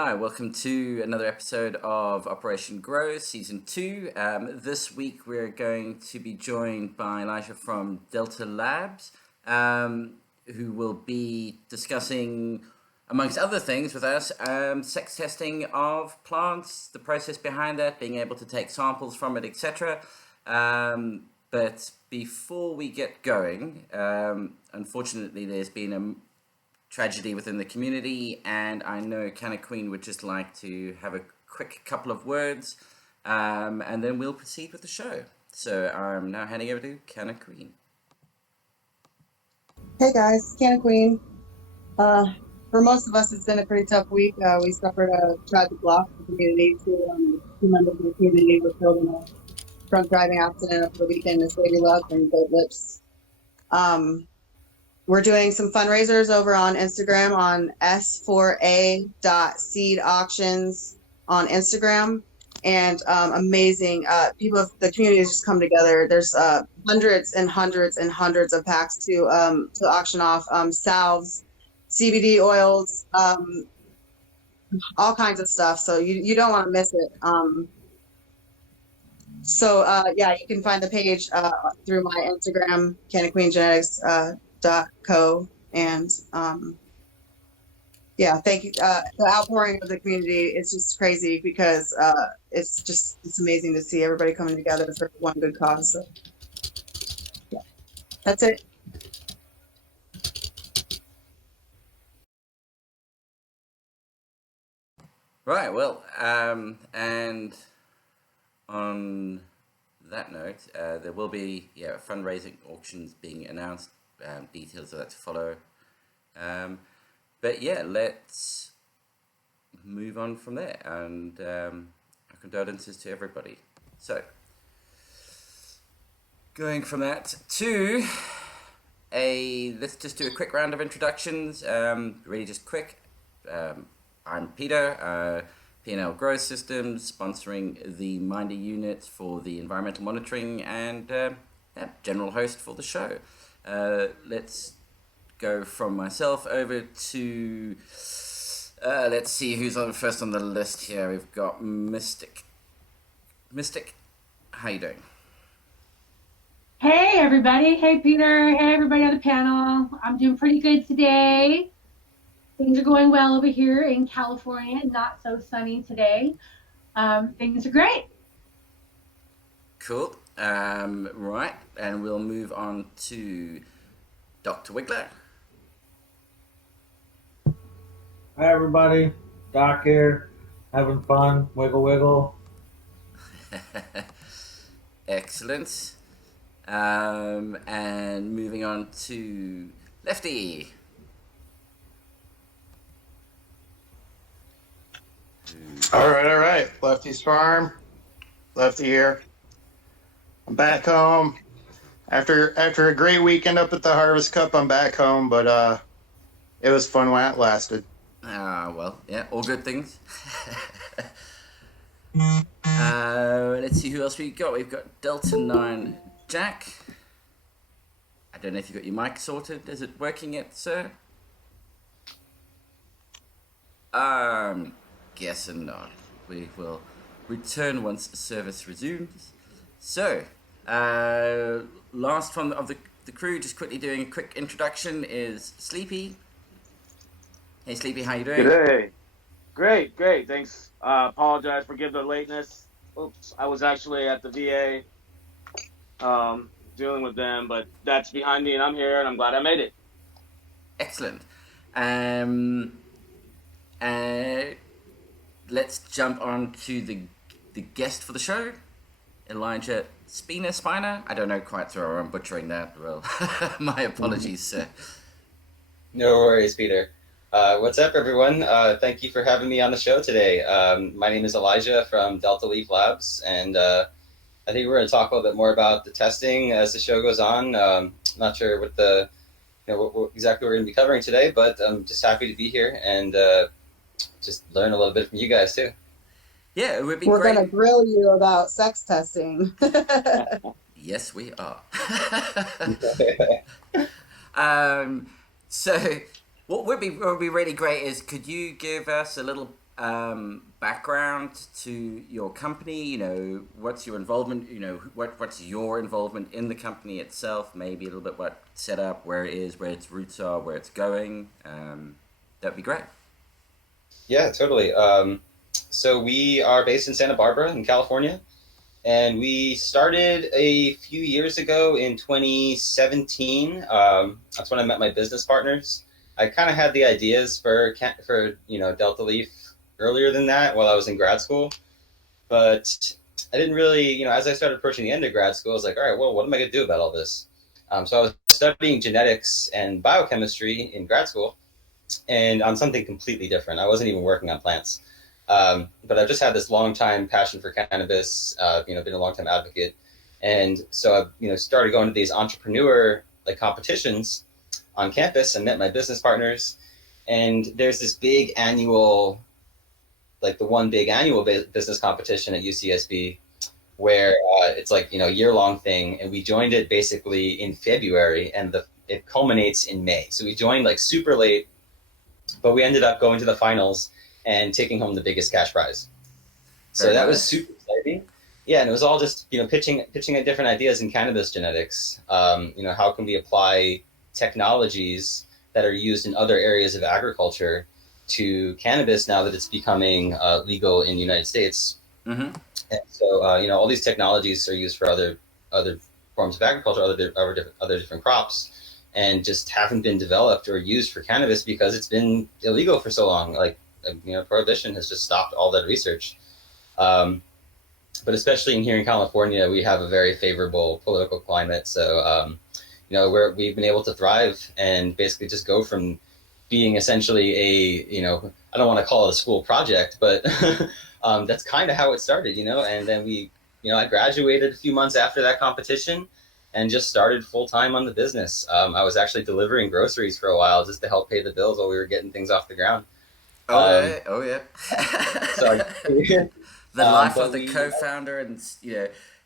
Hi, welcome to another episode of Operation Grow Season 2. This week we're going to be joined by Elijah from Delta Labs, who will be discussing, amongst other things with us, sex testing of plants, the process behind that, being able to take samples from it, etc. But before we get going, unfortunately there's been a tragedy within the community, and I know Canna Queen would just like to have a quick couple of words, and then we'll proceed with the show. So I'm now handing over to Canna Queen. Hey guys, Canna Queen. For most of us, it's been a pretty tough week. We suffered a tragic loss in the community. Two members of the community were killed in a drunk driving accident over the weekend in Lady Luck and Goat Lips. We're doing some fundraisers over on Instagram on s4a.seed auctions on Instagram. And amazing people of the community has just come together. There's hundreds and hundreds and hundreds of packs to auction off, salves, CBD oils, all kinds of stuff. So you don't want to miss it. Yeah, you can find the page through my Instagram, cannaqueengenetics.co. And yeah, thank you. The outpouring of the community is just crazy because it's amazing to see everybody coming together for one good cause. So yeah, that's it. Right, well, and on that note, there will be fundraising auctions being announced, details of that to follow. But yeah, let's move on from there, and our condolences to everybody. So, going from that to let's just do a quick round of introductions, really just quick. I'm Peter, P&L Growth Systems, sponsoring the Minder unit for the environmental monitoring, and general host for the show. Let's go from myself over to, let's see who's first on the list here. We've got Mystic. Mystic, how you doing? Hey everybody, hey Peter, hey everybody on the panel. I'm doing pretty good today. Things are going well over here in California, not so sunny today. Things are great. Cool. Right, and we'll move on to Dr. Wiggler. Hi everybody, Doc here, having fun, wiggle wiggle. Excellent. And moving on to Lefty. All right. Lefty's Farm. Lefty here. I'm back home. After a great weekend up at the Harvest Cup, I'm back home, but it was fun while it lasted. Well, yeah, all good things. Let's see who else we've got. We've got Delta 9 Jack. I don't know if you've got your mic sorted. Is it working yet, sir? Guessing not. We will return once service resumes. So, last from of the crew, just quickly doing a quick introduction, is Sleepy. Hey Sleepy, how you doing? G'day. Great. Thanks. Apologize, forgive the lateness. Oops, I was actually at the VA dealing with them, but that's behind me and I'm here and I'm glad I made it. Excellent. Let's jump on to the guest for the show, Elijah Spiner. I don't know quite, so I'm butchering that. Well, my apologies, sir. No worries, Peter. What's up, everyone? Thank you for having me on the show today. My name is Elijah from Delta Leaf Labs, and I think we're going to talk a little bit more about the testing as the show goes on. Not sure what exactly we're going to be covering today, but I'm just happy to be here and just learn a little bit from you guys too. Yeah, it would be We're great. going to grill you about sex testing. Yes, we are. So what would be really great is, could you give us a little background to your company? You know, what's your involvement? You know, what's your involvement in the company itself? Maybe a little bit what set up, where it is, where its roots are, where it's going. That'd be great. Yeah, totally. So we are based in Santa Barbara in California, and we started a few years ago in 2017. That's when I met my business partners. I kind of had the ideas for Delta Leaf earlier than that while I was in grad school, but I didn't really, as I started approaching the end of grad school, I was like, all right, well, what am I going to do about all this? So I was studying genetics and biochemistry in grad school, and on something completely different. I wasn't even working on plants. But I've just had this long time passion for cannabis, been a long time advocate. And so I, started going to these entrepreneur competitions on campus and met my business partners. And there's this big annual, the one big annual business competition at UCSB where it's a year-long thing. And we joined it basically in February, and it culminates in May. So we joined super late, but we ended up going to the finals and taking home the biggest cash prize. So Very that nice. was super exciting. Yeah, and it was all just pitching at different ideas in cannabis genetics. How can we apply technologies that are used in other areas of agriculture to cannabis now that it's becoming legal in the United States? Mm-hmm. And so all these technologies are used for other forms of agriculture, other different crops, and just haven't been developed or used for cannabis because it's been illegal for so long. Prohibition has just stopped all that research. But especially here in California, we have a very favorable political climate. So, we've been able to thrive and basically just go from being essentially I don't want to call it a school project, but that's kind of how it started, and then I graduated a few months after that competition and just started full time on the business. I was actually delivering groceries for a while just to help pay the bills while we were getting things off the ground. Oh yeah. So The life but of the co-founder, and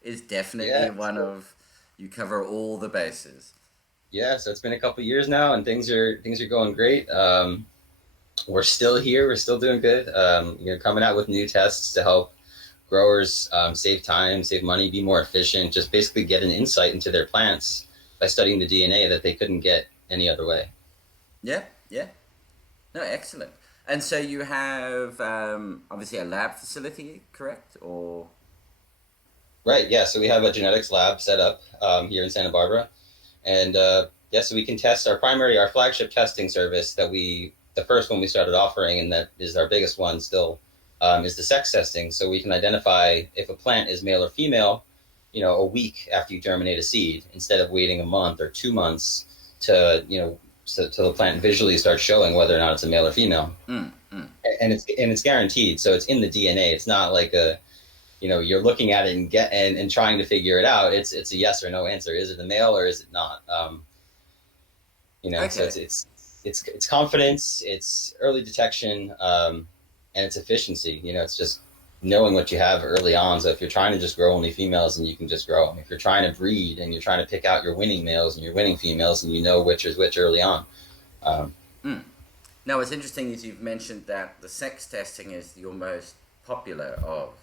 is definitely one of, you cover all the bases. Yeah, so it's been a couple years now, and things are going great. We're still here. We're still doing good. Coming out with new tests to help growers save time, save money, be more efficient. Just basically get an insight into their plants by studying the DNA that they couldn't get any other way. Yeah. No, excellent. And so you have obviously a lab facility, correct? Or Right. Yeah. So we have a genetics lab set up here in Santa Barbara, and so we can test our flagship testing service the first one we started offering, and that is our biggest one still, is the sex testing. So we can identify if a plant is male or female, a week after you germinate a seed, instead of waiting a month or 2 months to till the plant visually starts showing whether or not it's a male or female. And it's guaranteed. So it's in the DNA. It's not like you're looking at it and trying to figure it out. It's a yes or no answer. Is it a male or is it not? Okay. So it's confidence, it's early detection, and it's efficiency. It's just knowing what you have early on. So if you're trying to just grow only females, and you can just grow them. If you're trying to breed and you're trying to pick out your winning males and your winning females, and which is which early on. Now, what's interesting is you've mentioned that the sex testing is your most popular of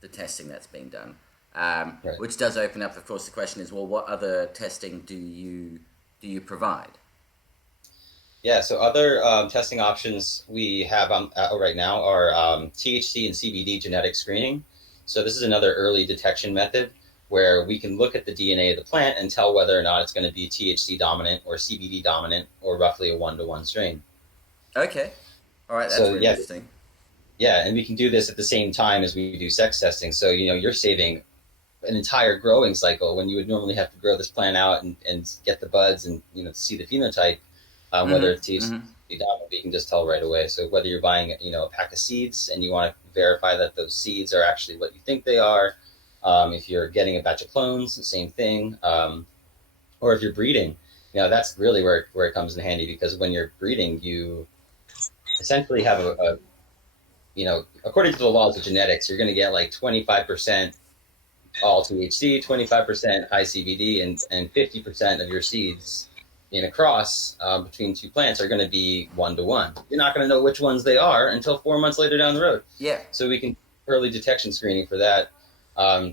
the testing that's being done, Right. which does open up, of course, the question is, well, what other testing do you provide? Yeah, so other testing options we have right now are THC and CBD genetic screening. So this is another early detection method where we can look at the DNA of the plant and tell whether or not it's going to be THC dominant or CBD dominant or roughly a 1-to-1 strain. Okay. All right, that's So, really yeah. interesting. Yeah, and we can do this at the same time as we do sex testing. So, you're saving an entire growing cycle when you would normally have to grow this plant out and get the buds and, see the phenotype. Whether it's THC dominant, you can just tell right away. So whether you're buying, a pack of seeds and you want to verify that those seeds are actually what you think they are, if you're getting a batch of clones, the same thing, or if you're breeding, that's really where it comes in handy, because when you're breeding, you essentially have according to the laws of genetics, you're going to get 25% all THC, 25% high CBD, and 50% of your seeds across between two plants are going to be 1-to-1. You're not going to know which ones they are until 4 months later down the road. Yeah. So we can early detection screening for that,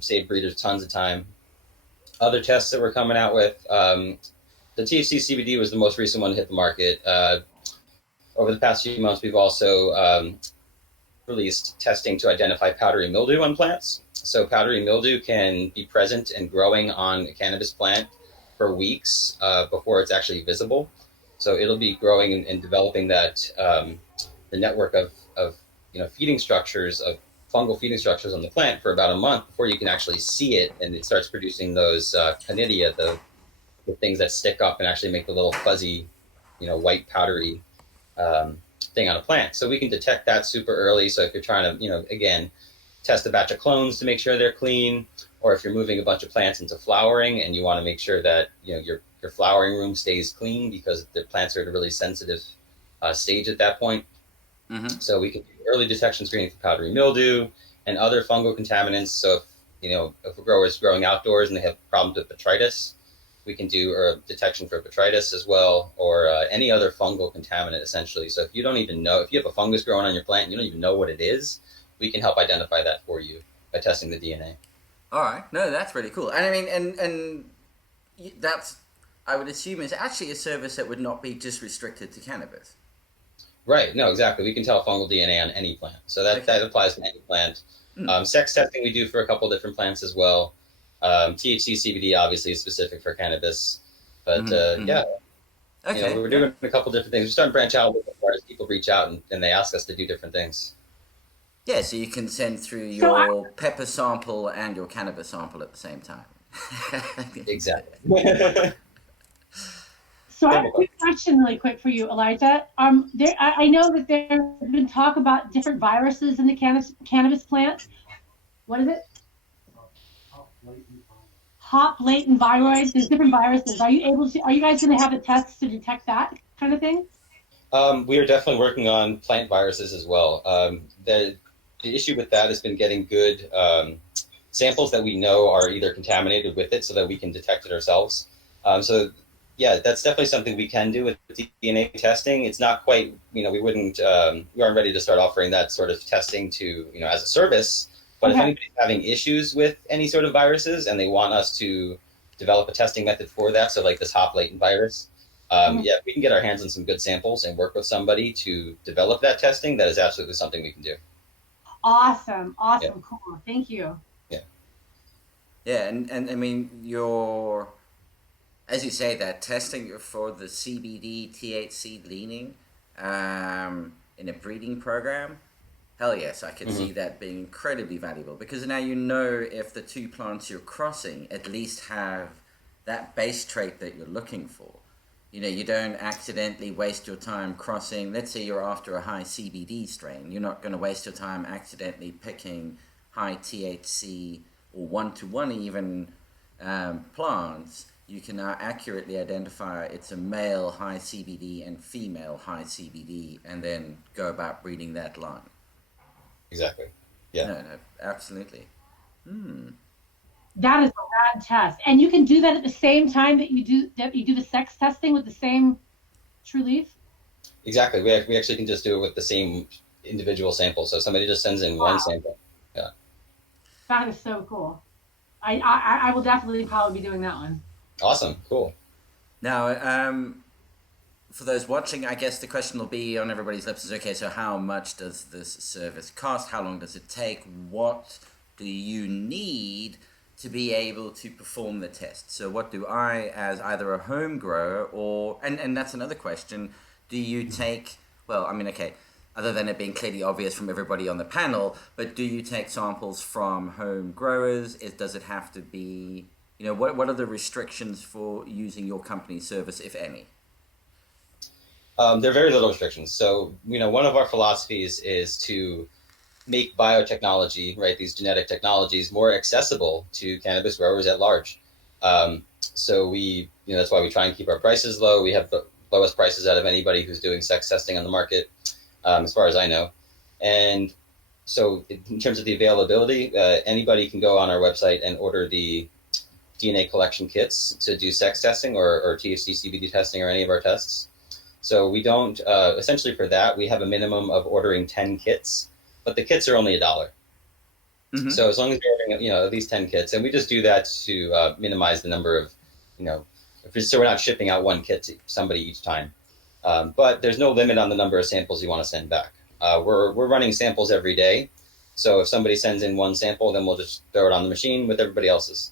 save breeders tons of time. Other tests that we're coming out with, the THC CBD was the most recent one to hit the market. Over the past few months, we've also released testing to identify powdery mildew on plants. So powdery mildew can be present and growing on a cannabis plant for weeks before it's actually visible. So it'll be growing and developing that the network of feeding structures, of fungal feeding structures on the plant for about a month before you can actually see it, and it starts producing those conidia, the things that stick up and actually make the little fuzzy, white powdery thing on a plant. So we can detect that super early. So if you're trying to, again, test a batch of clones to make sure they're clean, or if you're moving a bunch of plants into flowering and you want to make sure that your flowering room stays clean because the plants are at a really sensitive stage at that point. Mm-hmm. So we can do early detection screening for powdery mildew and other fungal contaminants. So if a grower is growing outdoors and they have problems with botrytis, we can do detection for botrytis as well, or any other fungal contaminant essentially. So if you don't even know, if you have a fungus growing on your plant and you don't even know what it is, we can help identify that for you by testing the DNA. All right. No, that's really cool. And I mean, and that's, I would assume, is actually a service that would not be just restricted to cannabis. Right. No, exactly. We can tell fungal DNA on any plant. So that applies to any plant. Sex testing we do for a couple different plants as well. THC CBD obviously is specific for cannabis, but yeah. Okay. We're doing a couple different things. We're starting to branch out a little bit more as people reach out and they ask us to do different things. Yeah, so you can send through your pepper sample and your cannabis sample at the same time. Exactly. So I have a quick question really quick for you, Elijah. I know that there's been talk about different viruses in the cannabis plant. What is it? Hop latent viroids. There's different viruses. Are you guys going to have a test to detect that kind of thing? We are definitely working on plant viruses as well. The issue with that has been getting good samples that we know are either contaminated with it so that we can detect it ourselves. So yeah, that's definitely something we can do with DNA testing. It's not quite, we aren't ready to start offering that sort of testing to, as a service. But if anybody's having issues with any sort of viruses and they want us to develop a testing method for that, so like this hop latent virus, yeah, we can get our hands on some good samples and work with somebody to develop that testing. That is absolutely something we can do. Awesome. Yeah. Cool. Thank you. Yeah, and I mean, as you say, that testing for the CBD, THC leaning in a breeding program, hell yes, I can see that being incredibly valuable, because now you know if the two plants you're crossing at least have that base trait that you're looking for. You don't accidentally waste your time crossing. Let's say you're after a high CBD strain. You're not going to waste your time accidentally picking high THC or 1-to-1 even plants. You can now accurately identify it's a male high CBD and female high CBD, and then go about breeding that line. Exactly. Yeah. No, absolutely. That is a rad test, and you can do that at the same time that you do the sex testing with the same True Leaf. Exactly. We actually can just do it with the same individual sample. So somebody just sends in one sample. Yeah. That is so cool. I will definitely probably be doing that one. Awesome. Cool. Now, for those watching, I guess the question will be on everybody's lips is, okay, so how much does this service cost? How long does it take? What do you need to be able to perform the test? So what do I, as either a home grower or, and that's another question, do you take, well, I mean, okay, other than it being clearly obvious from everybody on the panel, but do you take samples from home growers? Does it have to be, what are the restrictions for using your company's service, if any? There are very little restrictions. So, one of our philosophies is to make biotechnology, right, these genetic technologies, more accessible to cannabis growers at large. So we, that's why we try and keep our prices low. We have the lowest prices out of anybody who's doing sex testing on the market, as far as I know. And so in terms of the availability, anybody can go on our website and order the DNA collection kits to do sex testing or THC CBD testing or any of our tests. So we don't, essentially for that, we have a minimum of ordering 10 kits, but the kits are only $1. Mhm. So as long as you're ordering, at least 10 kits, and we just do that to minimize the number of, so we're not shipping out one kit to somebody each time. But there's no limit on the number of samples you want to send back. We're running samples every day. So if somebody sends in one sample, then we'll just throw it on the machine with everybody else's.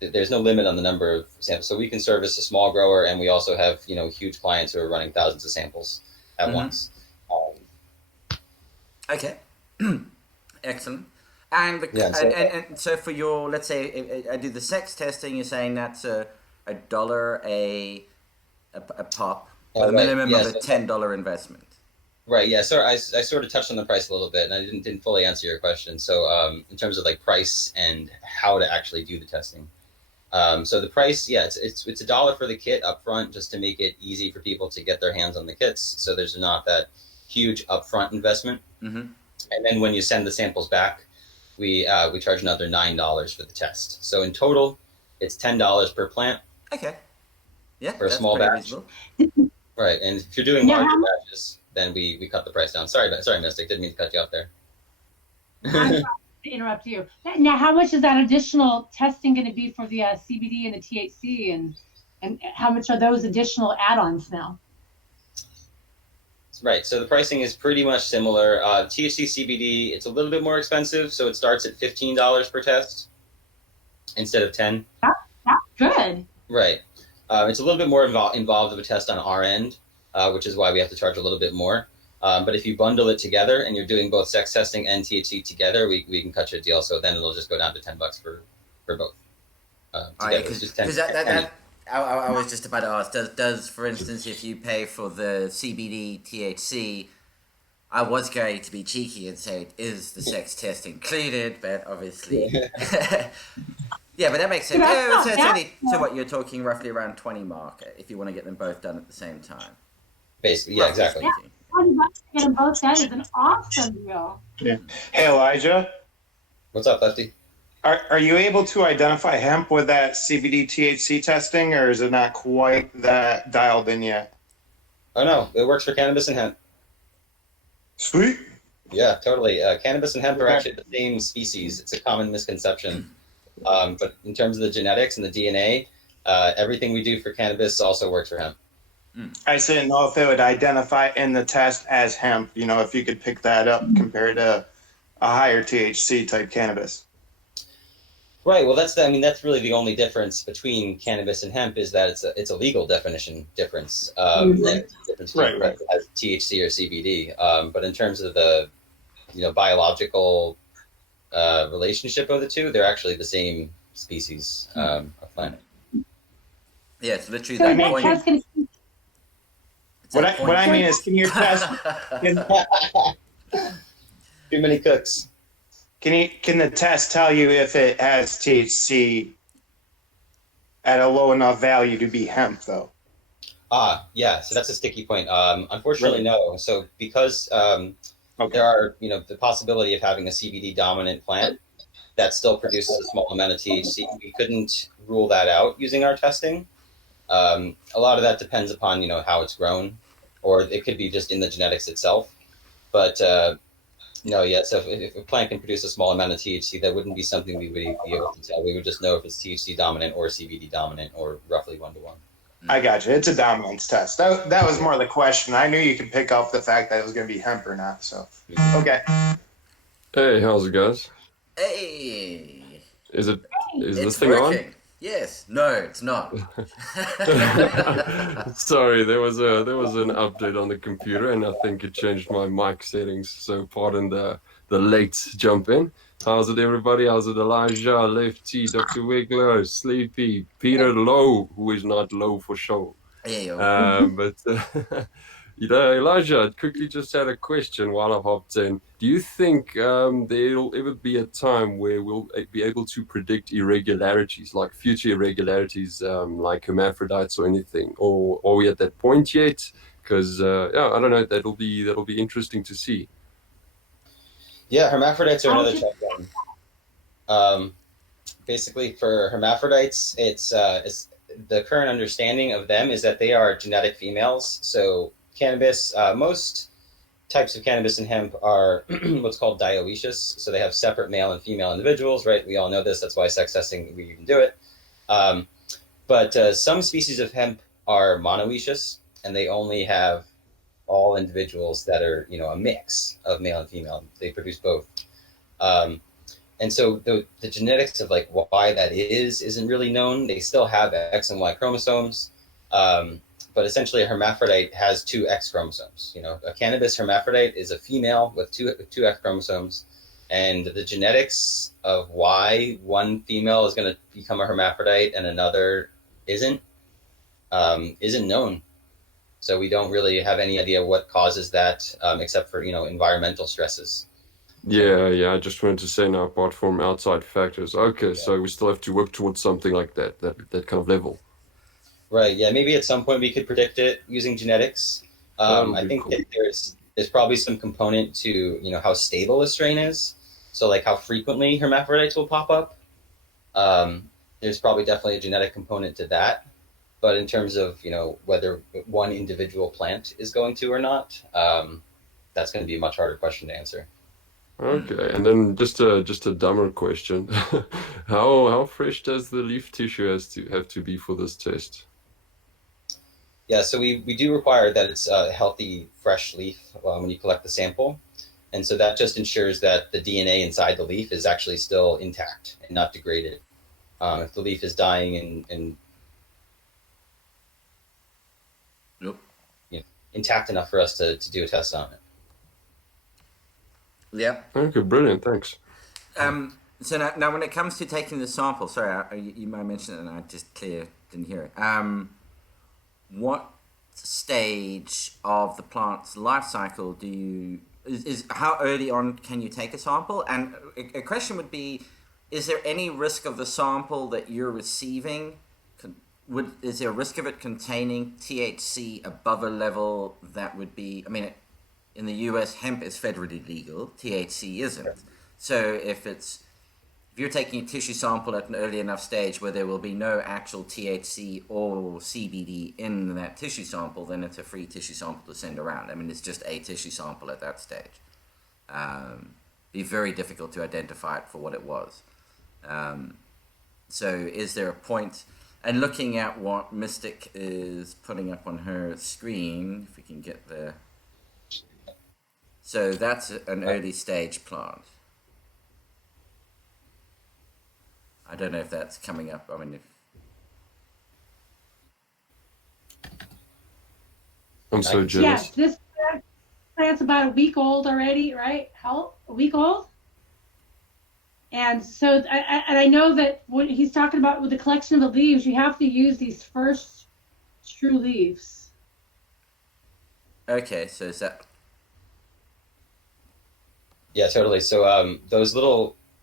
There's no limit on the number of samples. So we can service a small grower, and we also have, huge clients who are running thousands of samples at once. Okay. Excellent. And, so for your, let's say, I do the sex testing, you're saying that's $1 a pop, with a minimum of a $10 investment. Right. Yeah. So I sort of touched on the price a little bit, and I didn't fully answer your question. So in terms of like price and how to actually do the testing. So the price, it's $1 for the kit up front, just to make it easy for people to get their hands on the kits. So there's not that huge upfront investment. Mm-hmm. And then when you send the samples back, we charge another $9 for the test. So in total, it's $10 per plant. Okay. Yeah. For a small batch. Reasonable. Right. And if you're doing larger batches, then we cut the price down. Sorry, Mystic, didn't mean to cut you off there. I'm sorry to interrupt you. Now, how much is that additional testing going to be for the CBD and the THC, and how much are those additional add-ons now? Right. So the pricing is pretty much similar. THC CBD, it's a little bit more expensive, so it starts at $15 per test instead of $10. That's good. Right. It's a little bit more involved of a test on our end, which is why we have to charge a little bit more. But if you bundle it together and you're doing both sex testing and THC together, we can cut you a deal. So then it'll just go down to $10 for both. Together. It's just 10. I was just about to ask, does, for instance, if you pay for the CBD, THC, I was going to be cheeky and say, is the sex test included? But obviously... Yeah, but that makes sense. So it's only to what you're talking, roughly around 20 mark, if you want to get them both done at the same time. Basically, yeah, exactly. Yeah, $20 to get them both done is an awesome deal. Yeah. Hey, Elijah. What's up, Lefty? Are you able to identify hemp with that CBD THC testing, or is it not quite that dialed in yet? Oh, no. It works for cannabis and hemp. Sweet. Yeah, totally. Cannabis and hemp are actually the same species. It's a common misconception. But in terms of the genetics and the DNA, everything we do for cannabis also works for hemp. I just didn't know if it would identify in the test as hemp, if you could pick that up compared to a higher THC type cannabis. Right. Well, that's really the only difference between cannabis and hemp is that it's a legal definition difference. Right. As THC or CBD. But in terms of the, biological relationship of the two, they're actually the same species of plant. Yeah, it's literally So that that point. test gonna- What I mean is, can your test Too many cooks. can the test tell you if it has THC at a low enough value to be hemp, though? Yeah. So that's a sticky point. Unfortunately, Really? no. So because there are, the possibility of having a CBD dominant plant that still produces a small amount of THC, we couldn't rule that out using our testing. A lot of that depends upon, how it's grown, or it could be just in the genetics itself. But no, yeah. So if a plant can produce a small amount of THC, that wouldn't be something we would be able to tell. We would just know if it's THC dominant or CBD dominant, or roughly 1-to-1. I got you. It's a dominance test. That was more the question. I knew you could pick up the fact that it was going to be hemp or not. So, okay. Hey, how's it, guys? Hey! Is this It's thing working. Yes. No, it's not. on? Sorry, there was an update on the computer, and I think it changed my mic settings. So pardon the late jump in. How's it, everybody? How's it, Elijah, Lefty, Dr. Wiggler, Sleepy, Peter Lowe, who is not low for sure. There you go. But Elijah, I quickly just had a question while I hopped in. Do you think there'll ever be a time where we'll be able to predict irregularities, like future irregularities, like hermaphrodites or anything? Or are we at that point yet? Because I don't know. That'll be interesting to see. Yeah, hermaphrodites are another tough one. basically for hermaphrodites, it's the current understanding of them is that they are genetic females. So cannabis, most types of cannabis and hemp are what's called dioecious. So they have separate male and female individuals, right? We all know this. That's why sex testing, we even do it. But some species of hemp are monoecious, and they only have all individuals that are, a mix of male and female. They produce both. And so the genetics of like why that isn't really known. They still have X and Y chromosomes. But essentially a hermaphrodite has two X chromosomes. A cannabis hermaphrodite is a female with two X chromosomes. And the genetics of why one female is going to become a hermaphrodite and another isn't known. So we don't really have any idea what causes that, except for, environmental stresses. Yeah. I just wanted to say now, apart from outside factors. Okay, so we still have to work towards something like that kind of level. Right. Yeah. Maybe at some point we could predict it using genetics. I think that there's probably some component to, how stable a strain is. So like how frequently hermaphrodites will pop up. There's probably definitely a genetic component to that. But in terms of, whether one individual plant is going to or not, that's going to be a much harder question to answer. Okay, and then just a dumber question. How fresh does the leaf tissue have to be for this test? Yeah, so we do require that it's a healthy, fresh leaf when you collect the sample. And so that just ensures that the DNA inside the leaf is actually still intact and not degraded. If the leaf is dying and intact enough for us to do a test on it. Yeah. Okay, brilliant, thanks. So now when it comes to taking the sample, sorry, you might mention it and I just didn't hear it. What stage of the plant's life cycle is how early on can you take a sample? And a question would be, is there any risk of the sample that you're receiving? Is there a risk of it containing THC above a level that would be, in the US, hemp is federally legal, THC isn't. So if you're taking a tissue sample at an early enough stage where there will be no actual THC or CBD in that tissue sample, then it's a free tissue sample to send around. It's just a tissue sample at that stage. Be very difficult to identify it for what it was. So is there a point, and looking at what Mystic is putting up on her screen, if we can get there. So that's an early stage plant. I don't know if that's coming up. I'm so jealous. Yes, this plant's about a week old already, right? How a week old? And so, I know that what he's talking about with the collection of the leaves, you have to use these first true leaves. Okay, so is that? Yeah, totally. So those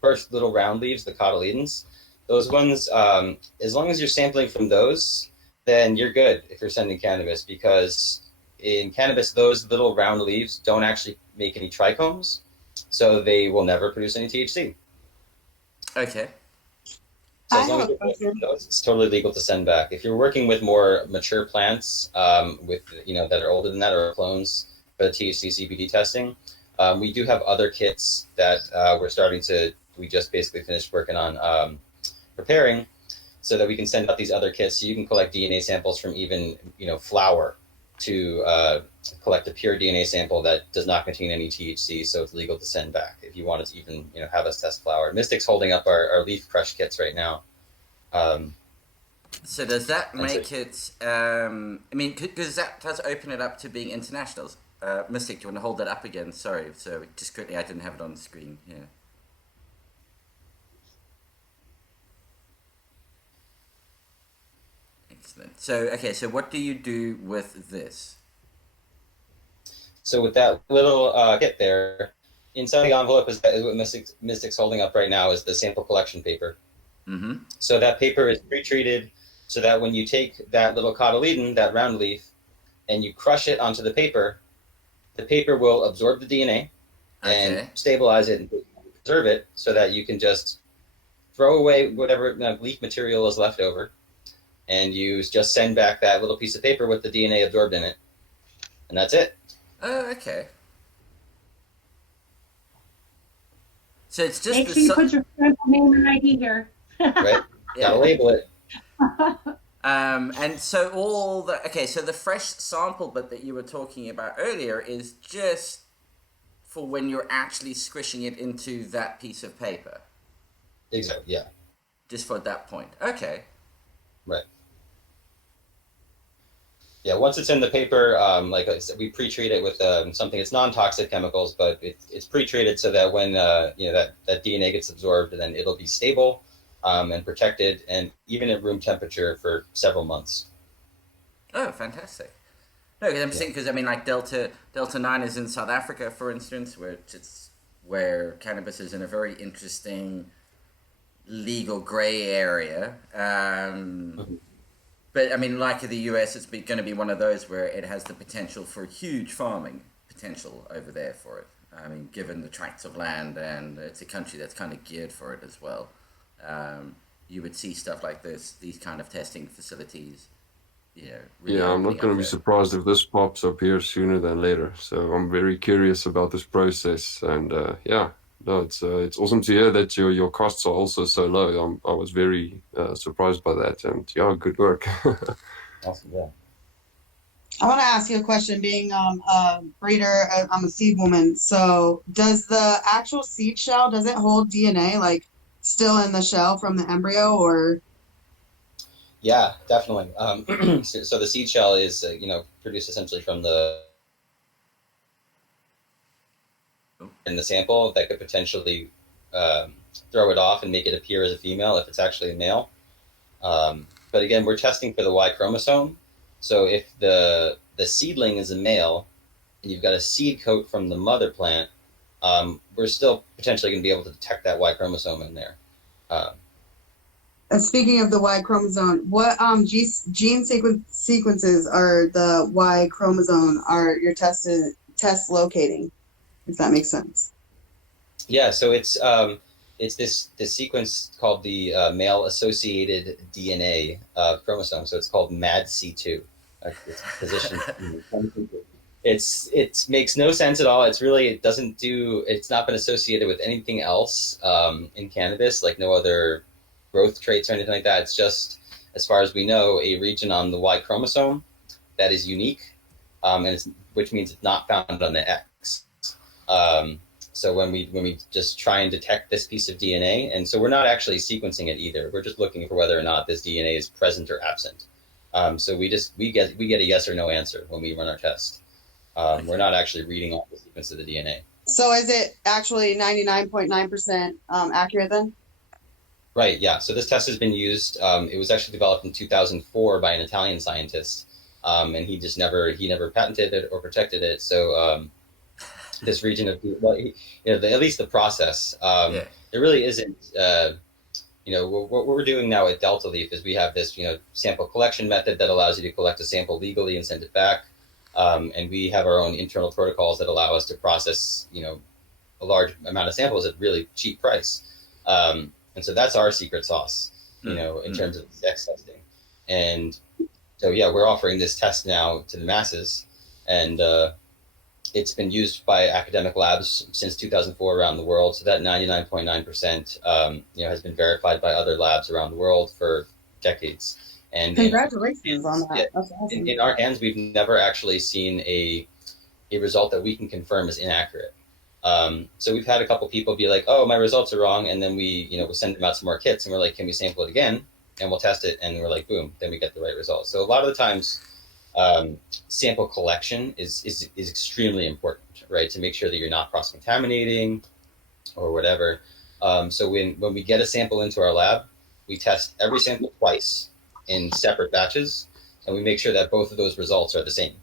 first little round leaves, the cotyledons, those ones, as long as you're sampling from those, then you're good if you're sending cannabis, because in cannabis, those little round leaves don't actually make any trichomes, so they will never produce any THC. Okay. So as long as you're working with those, it's totally legal to send back. If you're working with more mature plants, that are older than that, or clones for the THC CBD testing, we do have other kits that we just basically finished working on preparing, so that we can send out these other kits. So you can collect DNA samples from even flower to collect a pure DNA sample that does not contain any THC, so it's legal to send back if you wanted to even have us test flower. Mystic's holding up our leaf crush kits right now. So does that make it? Because that does open it up to being internationals. Mystic, do you want to hold that up again? Sorry, so just quickly, I didn't have it on the screen. Yeah. Excellent. So what do you do with this? So with that little kit there, inside the envelope is what Mystic's holding up right now is the sample collection paper. Mm-hmm. So that paper is pre-treated so that when you take that little cotyledon, that round leaf, and you crush it onto the paper will absorb the DNA and stabilize it and preserve it so that you can just throw away whatever leaf material is left over, and you just send back that little piece of paper with the DNA absorbed in it, and that's it. Oh, okay. So it's just Make the sure you su- put your sample name and ID here. Right? Yeah. Gotta label it. And so so the fresh sample bit that you were talking about earlier is just for when you're actually squishing it into that piece of paper. Exactly. Yeah. Just for that point. Okay. Right. Yeah. Once it's in the paper, like I said, we pre-treat it with something. It's non-toxic chemicals, but it's pre-treated so that when that DNA gets absorbed, then it'll be stable and protected, and even at room temperature for several months. Oh, fantastic. No, because I'm saying, because I mean, like Delta 9 is in South Africa, for instance, where cannabis is in a very interesting legal gray area. But I mean, like in the US, it's going to be one of those where it has the potential for huge farming potential over there for it. I mean, given the tracts of land, and it's a country that's kind of geared for it as well. You would see stuff like this, these kind of testing facilities. Really I'm not opening going to up be there. surprised if this pops up here sooner than later. So I'm very curious about this process, and it's awesome to hear that your costs are also so low. I was very surprised by that, and good work. Awesome. Yeah. I want to ask you a question. Being a breeder, I'm a seed woman. So, does the actual seed shell, does it hold DNA like still in the shell from the embryo, or? Yeah, definitely. So the seed shell is produced essentially from in the sample that could potentially throw it off and make it appear as a female if it's actually a male. But again, we're testing for the Y chromosome. So if the seedling is a male and you've got a seed coat from the mother plant, we're still potentially going to be able to detect that Y chromosome in there. And speaking of the Y chromosome, what gene sequences are the Y chromosome are your test locating? If that makes sense. Yeah, so it's this sequence called the male associated DNA chromosome. So it's called MADC2. It's position. It makes no sense at all. It's not been associated with anything else in cannabis, like no other growth traits or anything like that. It's just, as far as we know, a region on the Y chromosome that is unique, which means it's not found on the X. So when we just try and detect this piece of DNA, and so we're not actually sequencing it either. We're just looking for whether or not this DNA is present or absent. So we get a yes or no answer when we run our test. We're not actually reading off the sequence of the DNA. So is it actually 99.9% accurate then? Right, yeah. So this test has been used. It was actually developed in 2004 by an Italian scientist, and he never patented it or protected it. So this region of, at least the process, there really isn't. What we're doing now at Delta Leaf is we have this, sample collection method that allows you to collect a sample legally and send it back, and we have our own internal protocols that allow us to process, a large amount of samples at really cheap price. And so that's our secret sauce, in terms of sex testing. And so, we're offering this test now to the masses, and it's been used by academic labs since 2004 around the world. So that 99.9%, has been verified by other labs around the world for decades. And congratulations on that. That's awesome. In our hands, we've never actually seen a result that we can confirm is inaccurate. So we've had a couple people be like, "Oh, my results are wrong," and then we send them out some more kits, and we're like, "Can we sample it again?" And we'll test it, and we're like, "Boom!" Then we get the right results. So a lot of the times, sample collection is extremely important, right? To make sure that you're not cross-contaminating or whatever. So when we get a sample into our lab, we test every sample twice in separate batches, and we make sure that both of those results are the same,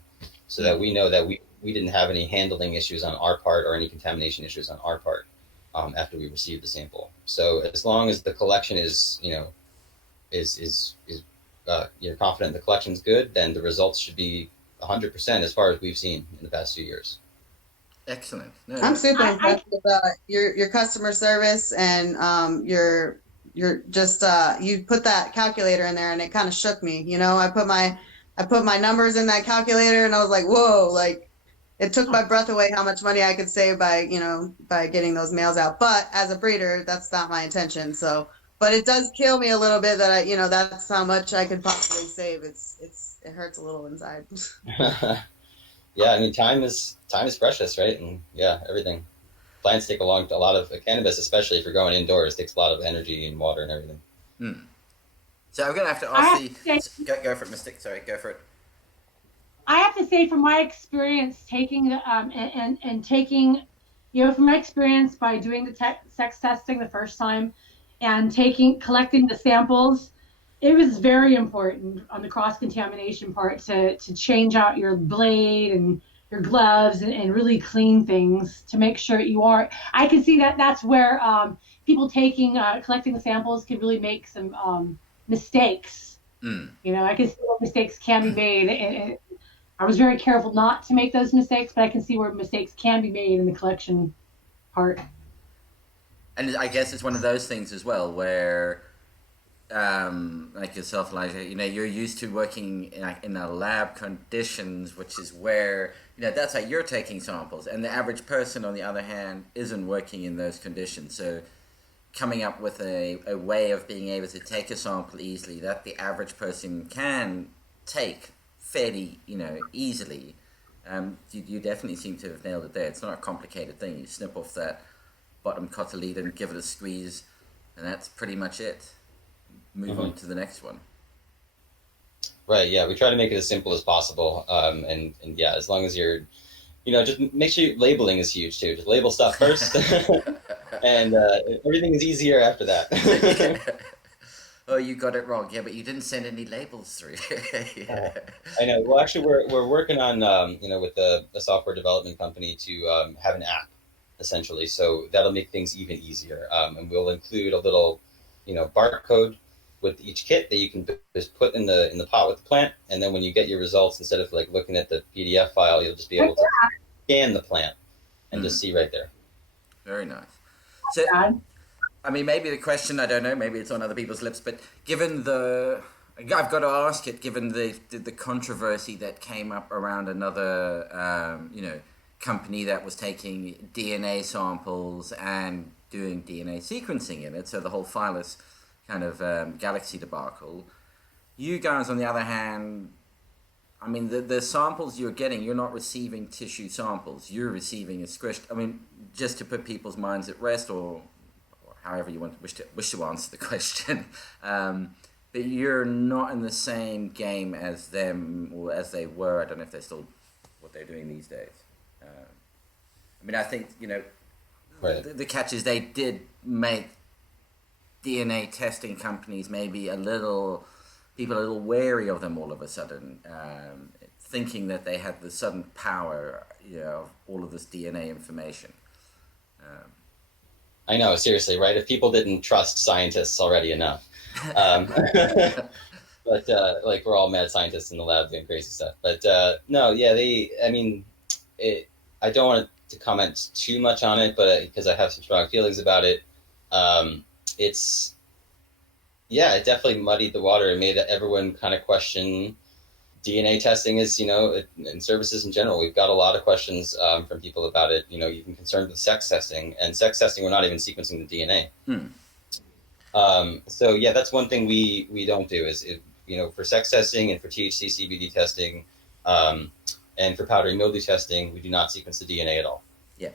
so that we know that we didn't have any handling issues on our part or any contamination issues on our part after we received the sample. So as long as the collection is, you're confident the collection's good, then the results should be 100% as far as we've seen in the past few years. Excellent. I'm super impressed with your customer service and your you're just you put that calculator in there and it kind of shook me. You know, I put my numbers in that calculator and I was like, whoa, like it took my breath away how much money I could save by, you know, by getting those males out. But as a breeder, that's not my intention. So, but it does kill me a little bit that you know, that's how much I could possibly save. It hurts a little inside. Yeah, I mean, time is precious, right? And yeah, everything. Plants take a lot of cannabis, especially if you're going indoors, takes a lot of energy and water and everything. So I'm gonna have to I ask have to go for it, Mystic. Sorry, go for it. I have to say, from my experience taking and taking, you know, from my experience by doing the sex testing the first time and collecting the samples, it was very important on the cross contamination part to change out your blade and your gloves and really clean things to make sure you are. I can see that that's where people collecting the samples can really make some mistakes. You know, I can see what mistakes can be made. And I was very careful not to make those mistakes, but I can see where mistakes can be made in the collection part. And I guess it's one of those things as well where, like yourself, Elijah, you know, you're used to working in a lab conditions, which is where, you know, that's how you're taking samples. And the average person, on the other hand, isn't working in those conditions. So coming up with a way of being able to take a sample easily that the average person can take fairly, you know, easily. You definitely seem to have nailed it there. It's not a complicated thing. You snip off that bottom cotyledon, give it a squeeze, and that's pretty much it. Move on to the next one. Right. Yeah, we try to make it as simple as possible. And yeah, as long as you're, you know, just make sure labeling is huge too. Just label stuff first, and everything is easier after that. Oh, you got it wrong. Yeah, but you didn't send any labels through. I know. Well, actually, we're working on, you know, with the software development company to have an app, essentially. So that'll make things even easier. And we'll include a little, you know, barcode with each kit that you can just put in the pot with the plant. And then when you get your results, instead of like looking at the PDF file, you'll just be able to scan the plant and just see right there. Very nice. So, I mean, maybe the question, I don't know, maybe it's on other people's lips, but given I've got to ask it, given the controversy that came up around another, you know, company that was taking DNA samples and doing DNA sequencing in it, so the whole Phylus kind of galaxy debacle. You guys, on the other hand, I mean, the samples you're getting, you're not receiving tissue samples. You're receiving a squished, I mean, just to put people's minds at rest, or however you wish to answer the question. But you're not in the same game as them, or as they were. I don't know if they're still what they're doing these days. I mean, I think, you know, right. The catch is they did make DNA testing companies maybe people a little wary of them all of a sudden, thinking that they had the sudden power, you know, of all of this DNA information. I know, seriously, right? If people didn't trust scientists already enough. But like, we're all mad scientists in the lab doing crazy stuff. But no, yeah, I don't want to comment too much on it, but because I have some strong feelings about it. It definitely muddied the water and made everyone kind of question DNA testing is, you know, and services in general. We've got a lot of questions from people about it, you know, even concerned with sex testing. And sex testing, we're not even sequencing the DNA. So yeah, that's one thing we don't do is, you know, for sex testing and for THC CBD testing, and for powdery mildew testing, we do not sequence the DNA at all. Yeah.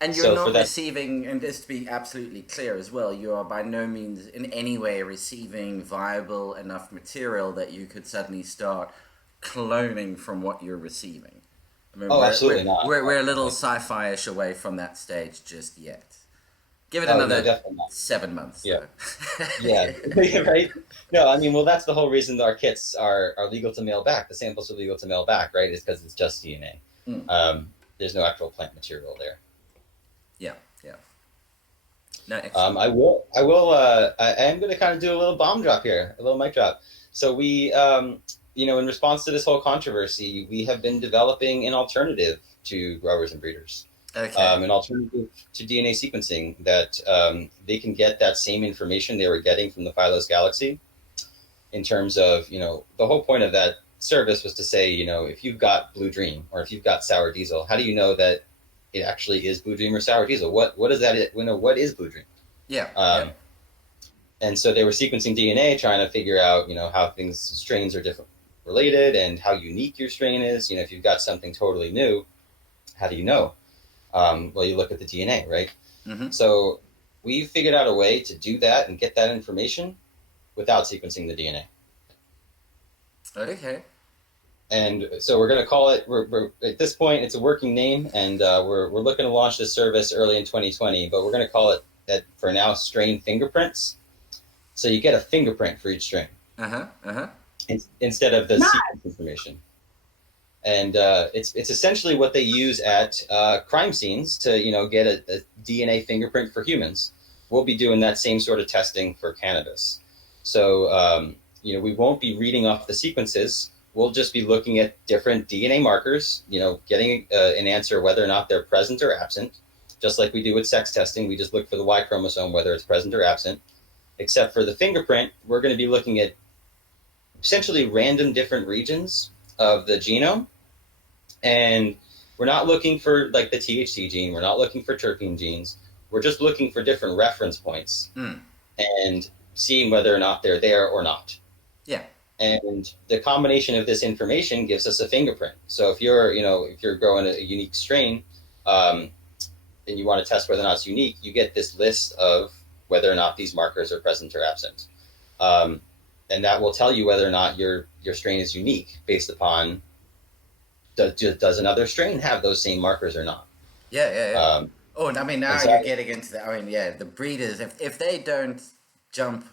And you're not receiving, and just to be absolutely clear as well, you are by no means in any way receiving viable enough material that you could suddenly start cloning from what you're receiving. I mean, absolutely not. We're a little sci-fi-ish away from that stage just yet. Give it another 7 months. Yeah. Yeah. Right? No, I mean, well, that's the whole reason that our kits are legal to mail back. The samples are legal to mail back, right? Is because it's just DNA. There's no actual plant material there. Yeah. No, I am going to kind of do a little bomb drop here, a little mic drop. So we, you know, in response to this whole controversy, we have been developing an alternative to growers and breeders. Okay. an alternative to DNA sequencing that they can get that same information they were getting from the Phylos galaxy. In terms of, the whole point of that service was to say, if you've got Blue Dream or if you've got Sour Diesel, how do you know that it actually is Blue Dream or Sour Diesel? What is that? What is Blue Dream? Yeah. And so they were sequencing DNA, trying to figure out, how strains are different related and how unique your strain is. If you've got something totally new, how do you know? Well, you look at the DNA, right? Mm-hmm. So we figured out a way to do that and get that information without sequencing the DNA. Okay. And so we're going to call it, we're at this point, it's a working name, and we're looking to launch this service early in 2020, but we're going to call it, that for now, Strain Fingerprints. So you get a fingerprint for each strain. Instead of the sequence information. And it's essentially what they use at crime scenes to, get a DNA fingerprint for humans. We'll be doing that same sort of testing for cannabis. So, we won't be reading off the sequences. We'll just be looking at different DNA markers, getting an answer whether or not they're present or absent. Just like we do with sex testing, we just look for the Y chromosome, whether it's present or absent. Except for the fingerprint, we're going to be looking at essentially random different regions of the genome. And we're not looking for like the THC gene. We're not looking for terpene genes. We're just looking for different reference points and seeing whether or not they're there or not. Yeah. And the combination of this information gives us a fingerprint. So if you're growing a unique strain and you want to test whether or not it's unique, you get this list of whether or not these markers are present or absent. And that will tell you whether or not your strain is unique based upon does another strain have those same markers or not. Yeah. Oh, I mean, now exactly. You're getting into that. I mean, yeah, the breeders, if they don't jump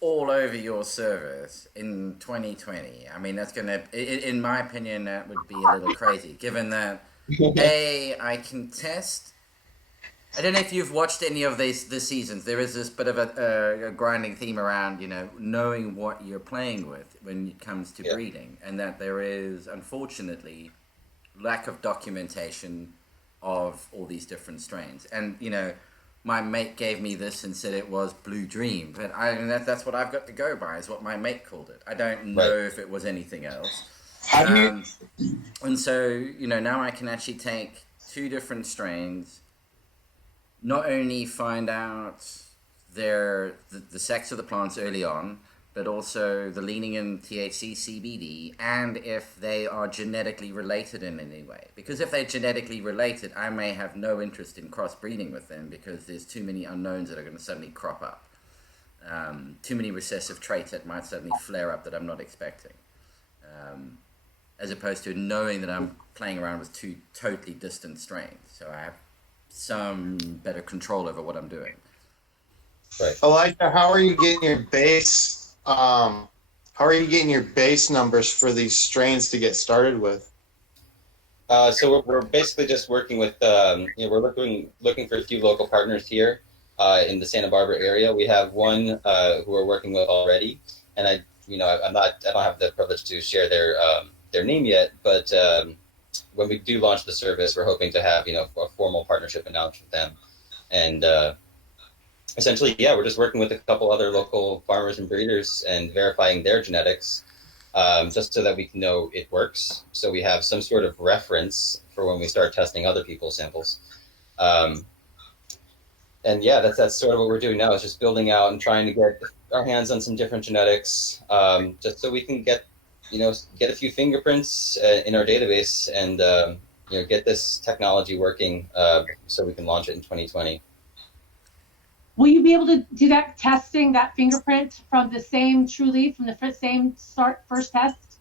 all over your service in 2020, I mean, that's going to, in my opinion, that would be a little crazy, given that, I can test. I don't know if you've watched any of the seasons. There is this bit of a grinding theme around, knowing what you're playing with when it comes to breeding, and that there is, unfortunately, lack of documentation of all these different strains. And, my mate gave me this and said it was Blue Dream, but that's what I've got to go by, is what my mate called it. I don't know if it was anything else. And so, now I can actually take two different strains, not only find out the sex of the plants early on, but also the leaning in THC, CBD, and if they are genetically related in any way. Because if they're genetically related, I may have no interest in crossbreeding with them because there's too many unknowns that are going to suddenly crop up. Too many recessive traits that might suddenly flare up that I'm not expecting. As opposed to knowing that I'm playing around with two totally distant strains. So I have some better control over what I'm doing. Right. Elijah, how are you getting your base? How are you getting your base numbers for these strains to get started with? So we're basically just working with, we're looking for a few local partners here in the Santa Barbara area. We have one who we're working with already, and I don't have the privilege to share their name yet, but when we do launch the service, we're hoping to have, a formal partnership announced with them. And essentially, we're just working with a couple other local farmers and breeders and verifying their genetics just so that we can know it works. So we have some sort of reference for when we start testing other people's samples. And that's sort of what we're doing now, is just building out and trying to get our hands on some different genetics just so we can get a few fingerprints in our database and, get this technology working so we can launch it in 2020. Will you be able to do that testing, that fingerprint from the same True Leaf, from the same first test?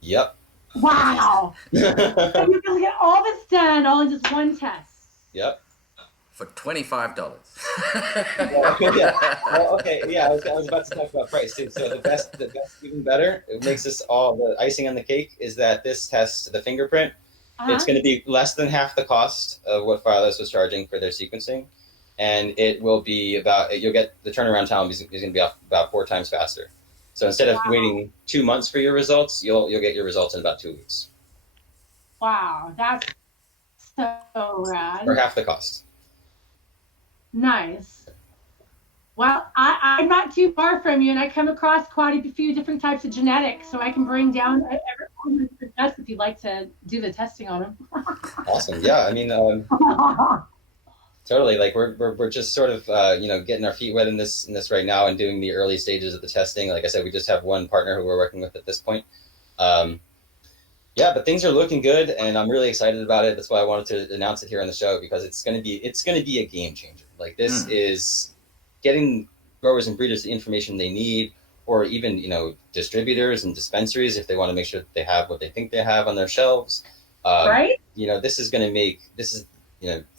Yep. Wow. So you're going to get all this done all in just one test. Yep. For $25. Well, okay. Yeah, I was about to talk about price too. So the best, even better. It makes this all the icing on the cake is that this test, the fingerprint, it's going to be less than half the cost of what Phylos was charging for their sequencing, and it will be you'll get the turnaround time is going to be about 4 times faster. So instead of waiting 2 months for your results, you'll get your results in about 2 weeks. Wow, that's so rad. for half the cost. Nice. Well, I'm not too far from you, and I come across quite a few different types of genetics, so I can bring down every test if you'd like to do the testing on them. Awesome. Yeah, I mean, totally. Like we're just sort of getting our feet wet in this right now and doing the early stages of the testing. Like I said, we just have one partner who we're working with at this point. Yeah, but things are looking good, and I'm really excited about it. That's why I wanted to announce it here on the show, because it's gonna be a game changer. Like this is getting growers and breeders the information they need, or even distributors and dispensaries if they want to make sure that they have what they think they have on their shelves. Right? This is going to make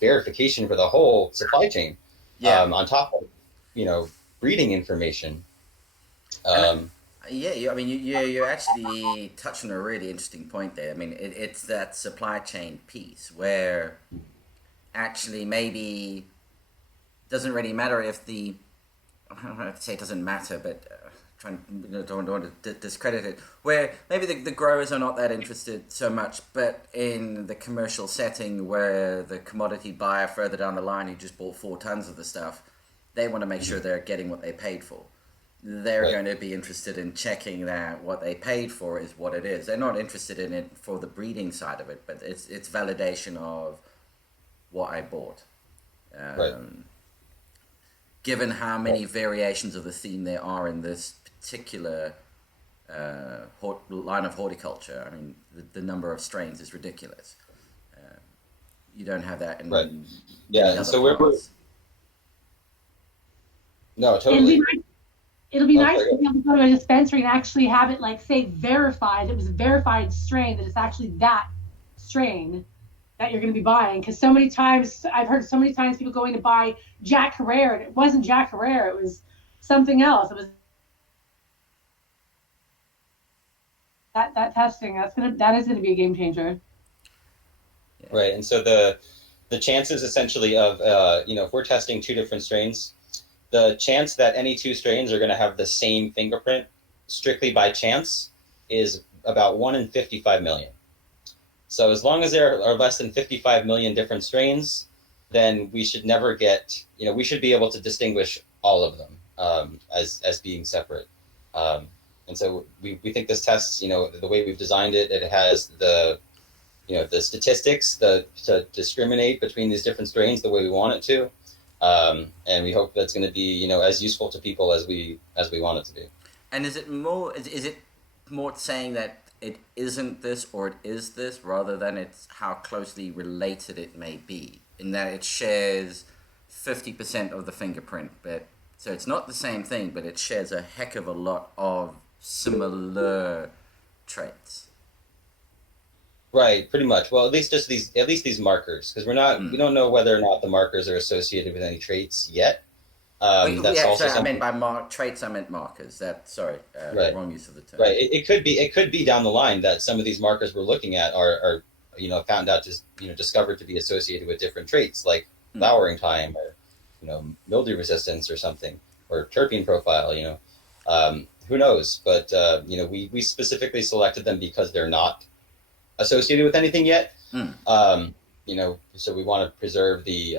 verification for the whole supply chain. Yeah. On top of breeding information. Yeah, I mean, you're actually touching a really interesting point there. I mean, it's that supply chain piece where actually maybe doesn't really matter if I don't know if to say it doesn't matter, but don't want to discredit it, where maybe the growers are not that interested so much, but in the commercial setting where the commodity buyer further down the line who just bought 4 tons of the stuff, they want to make sure they're getting what they paid for. They're Right. going to be interested in checking that what they paid for is what it is. They're not interested in it for the breeding side of it, but it's validation of what I bought. Right. Given how many variations of the theme there are in this particular line of horticulture, I mean, the number of strains is ridiculous. You don't have that in Right. many Yeah, other so we're plants. no, totally. It'll be Oh, nice sorry, to be able to go to a dispensary and actually have it, like, say, verified. It was a verified strain, that it's actually that strain that you're going to be buying. Because so many times, I've heard so many times people going to buy Jack Herrera, and it wasn't Jack Herrera, it was something else. It was that testing. That is going to be a game changer. Right, and so the chances essentially of if we're testing 2 different strains, the chance that any 2 strains are going to have the same fingerprint strictly by chance is about 1 in 55 million. So as long as there are less than 55 million different strains, then we should never get, we should be able to distinguish all of them as being separate. And so we think this test, the way we've designed it, it has the statistics to discriminate between these different strains the way we want it to. And we hope that's going to be, as useful to people as we want it to be. And is it more saying that it isn't this or it is this, rather than it's how closely related it may be, in that it shares 50% of the fingerprint, but so it's not the same thing, but it shares a heck of a lot of similar traits. Right, pretty much. Well, at least these markers, because we don't know whether or not the markers are associated with any traits yet. That's also I something. meant by traits, I meant markers. Right. Wrong use of the term. Right. It could be down the line that some of these markers we're looking at are found out discovered to be associated with different traits like flowering time or mildew resistance or something, or terpene profile. Who knows? But we specifically selected them because they're not associated with anything yet. So we want to preserve the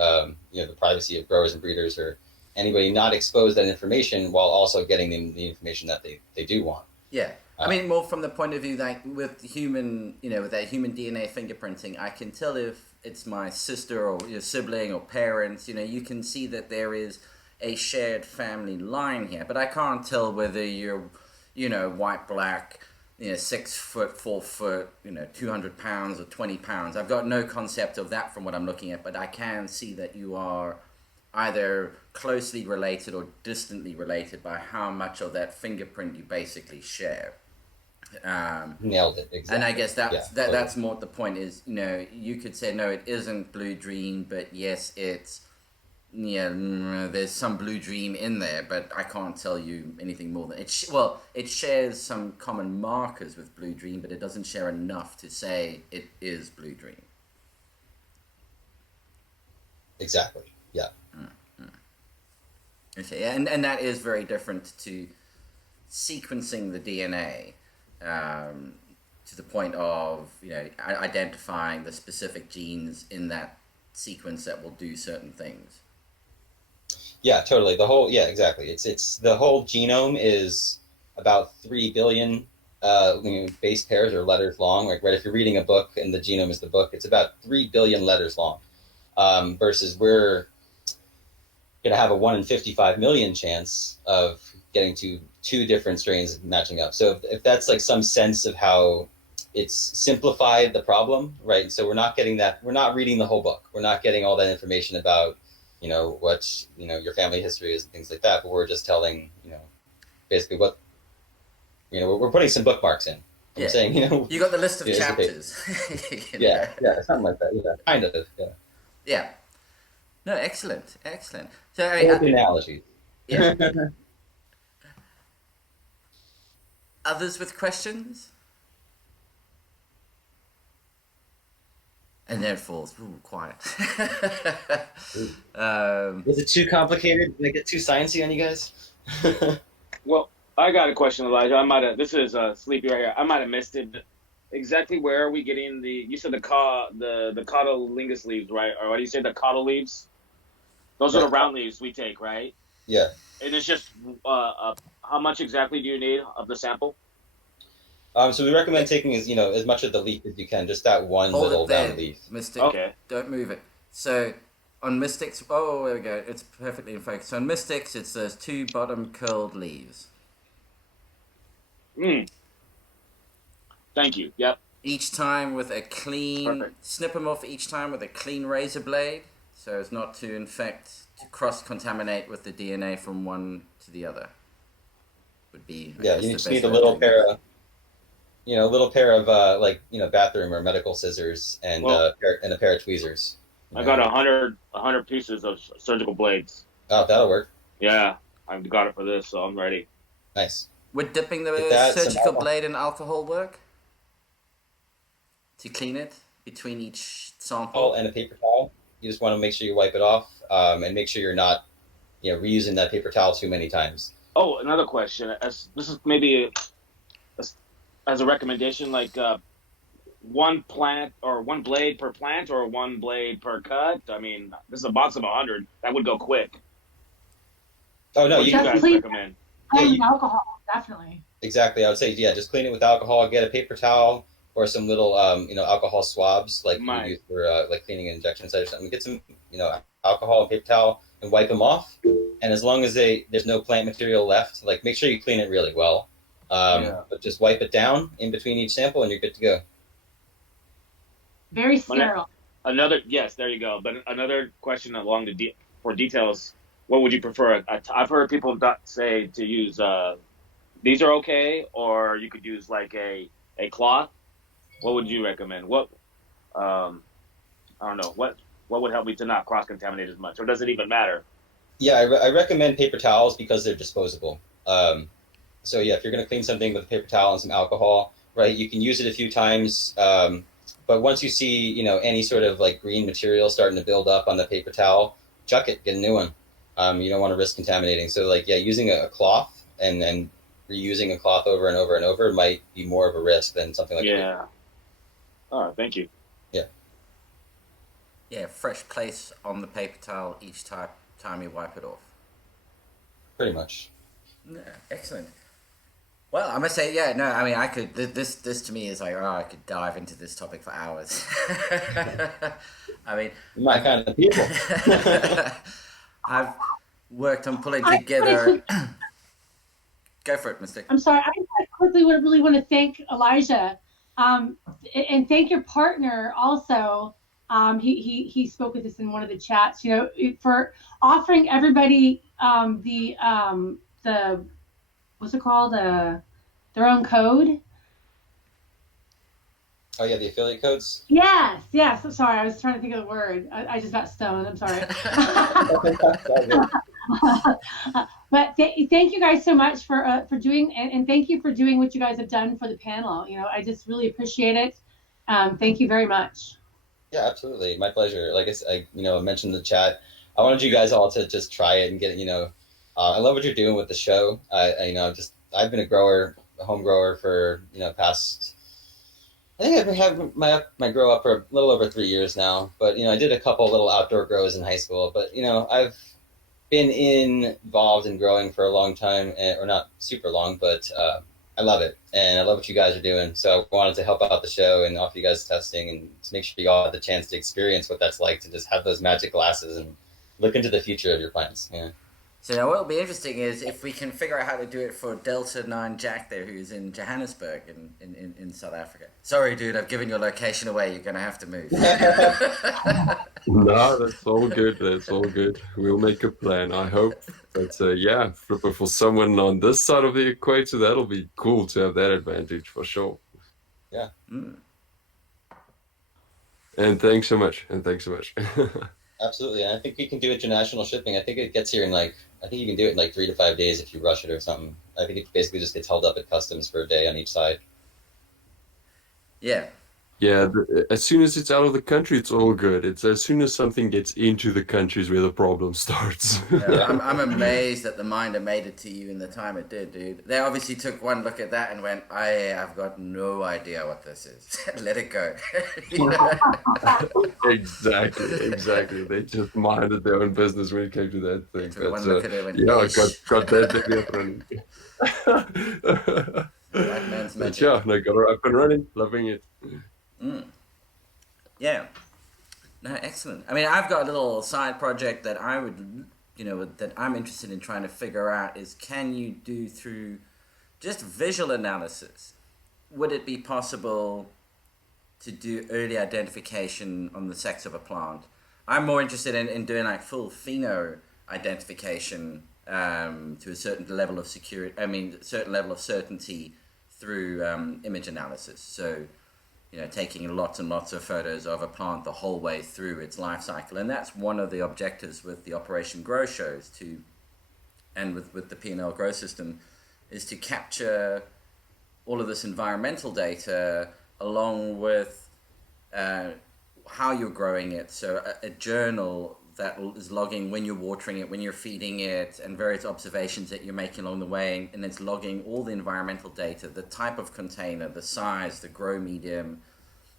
the privacy of growers and breeders, or anybody not exposed to that information, while also getting them the information that they do want. Yeah, I mean, more from the point of view that with human, with that human DNA fingerprinting, I can tell if it's my sister or your sibling or parents. You can see that there is a shared family line here, but I can't tell whether you're, white, black, 6 foot, 4 foot, 200 pounds or 20 pounds. I've got no concept of that from what I'm looking at, but I can see that you are either closely related or distantly related by how much of that fingerprint you basically share. Nailed it, exactly. And I guess Totally. that's more the point is, you could say, no, it isn't Blue Dream, but yes, it's, there's some Blue Dream in there, but I can't tell you anything more than it. It shares some common markers with Blue Dream, but it doesn't share enough to say it is Blue Dream. Exactly. Yeah. Okay, and that is very different to sequencing the DNA to the point of identifying the specific genes in that sequence that will do certain things. Yeah, totally. Exactly. It's the whole genome is about 3 billion base pairs or letters long. Like, right, if you're reading a book and the genome is the book, it's about 3 billion letters long. Versus we're going to have a 1 in 55 million chance of getting to 2 different strains matching up. So if that's like some sense of how it's simplified the problem, right? So we're not getting that. We're not reading the whole book. We're not getting all that information about what your family history is and things like that. But we're just telling basically what we're putting some bookmarks in. I'm saying you got the list of chapters. Yeah, something like that. Yeah, kind of. Yeah. Yeah. No, excellent. So analogy. Yeah. Others with questions? And then it falls. Ooh, quiet. Was it too complicated? Did I get too sciencey on you guys? Well, I got a question, Elijah. This is Sleepy right here. I might have missed it. Exactly where are we getting you said the cotyledonous leaves, right? Or what do you say, the cotyl leaves? Those are the round leaves we take, right? Yeah. And it's just how much exactly do you need of the sample? So we recommend taking as much of the leaf as you can, just that one little round leaf. Mystic. Okay. Don't move it. So on Mystics, oh, there we go. It's perfectly in focus. So on Mystics, it's those 2 bottom curled leaves. Thank you. Yep. Each time with a clean, Perfect. snip them off each time with a clean razor blade, so as not to cross-contaminate with the DNA from one to the other. Would be You just need a little pair of bathroom or medical scissors and a pair of tweezers. I got 100 pieces of surgical blades. Oh, that'll work. Yeah, I've got it for this, so I'm ready. Nice. Would dipping the surgical blade in alcohol work? To clean it between each sample? And a paper towel. You just want to make sure you wipe it off and make sure you're not reusing that paper towel too many times. Oh, another question. This is maybe as a recommendation, like one plant or one blade per plant or one blade per cut. I mean, this is a box of 100. That would go quick. Oh, no, What do you guys recommend? Clean alcohol, definitely. Exactly. I would say, just clean it with alcohol. Get a paper towel or some little, alcohol swabs like you use for like cleaning an injection site or something. Get some, alcohol and paper towel and wipe them off. And as long as there's no plant material left, like make sure you clean it really well. But just wipe it down in between each sample and you're good to go. Very sterile. Yes, there you go. But another question along for details. What would you prefer? I've heard people say to use these are okay, or you could use like a cloth. What would you recommend? What I don't know. What would help me to not cross contaminate as much, or does it even matter? Yeah, I recommend paper towels because they're disposable. So if you're going to clean something with a paper towel and some alcohol, right, you can use it a few times. But once you see, any sort of like green material starting to build up on the paper towel, chuck it, get a new one. You don't want to risk contaminating. So using a cloth and then reusing a cloth over and over and over might be more of a risk than something like that. Yeah. All right, thank you. Yeah. Yeah, fresh place on the paper towel each time you wipe it off. Pretty much. Yeah, excellent. Well, I must say, I could. This to me is like, I could dive into this topic for hours. I mean, my kind of people. I've worked on pulling together. Go for it, Mystic. I'm sorry. I quickly really want to thank Elijah, and thank your partner also. He spoke with us in one of the chats. For offering everybody the what's it called, their own code. Oh yeah, the affiliate codes. Yes. I'm sorry, I was trying to think of the word. I just got stoned. I'm sorry. But thank you guys so much for doing and thank you for doing what you guys have done for the panel. I just really appreciate it. Thank you very much. Yeah, absolutely, my pleasure. Like I mentioned in the chat, I wanted you guys all to just try it and get it. I love what you're doing with the show. I've been a home grower for past I think I've been having my grow up for a little over 3 years now, but I did a couple little outdoor grows in high school. But I've been involved in growing for a long time, or not super long, but I love it, and I love what you guys are doing. So I wanted to help out the show and offer you guys testing, and to make sure you all have the chance to experience what that's like to just have those magic glasses and look into the future of your plants. Yeah. So now what will be interesting is if we can figure out how to do it for Delta 9 Jack there, who's in Johannesburg in South Africa. Sorry, dude, I've given your location away. You're going to have to move. No, that's all good. That's all good. We'll make a plan, I hope. But yeah, for someone on this side of the equator, that'll be cool to have that advantage for sure. Yeah. And thanks so much. Absolutely. And I think we can do international shipping. I think it gets here I think you can do it in 3 to 5 days if you rush it or something. I think it basically just gets held up at customs for a day on each side. Yeah. Yeah, as soon as it's out of the country, it's all good. It's as soon as something gets into the countries where the problem starts. I'm amazed that the Minder made it to you in the time it did, dude. They obviously took one look at that and went, I've got no idea what this is. Let it go. Exactly. They just minded their own business when it came to that thing. Took one look at it and went, yeah, I "Ish." got that thing up and Black man's But magic. yeah, no, got her up and running, loving it. Yeah. No, excellent. I mean, I've got a little side project that I would, that I'm interested in trying to figure out is, can you do through just visual analysis? Would it be possible to do early identification on the sex of a plant? I'm more interested in doing full pheno identification to a certain level of certain level of certainty through image analysis. So, taking lots and lots of photos of a plant the whole way through its life cycle. And that's one of the objectives with the Operation Grow shows and with the P&L Grow system, is to capture all of this environmental data along with how you're growing it. So a journal that is logging when you're watering it, when you're feeding it, and various observations that you're making along the way, and it's logging all the environmental data, the type of container, the size, the grow medium,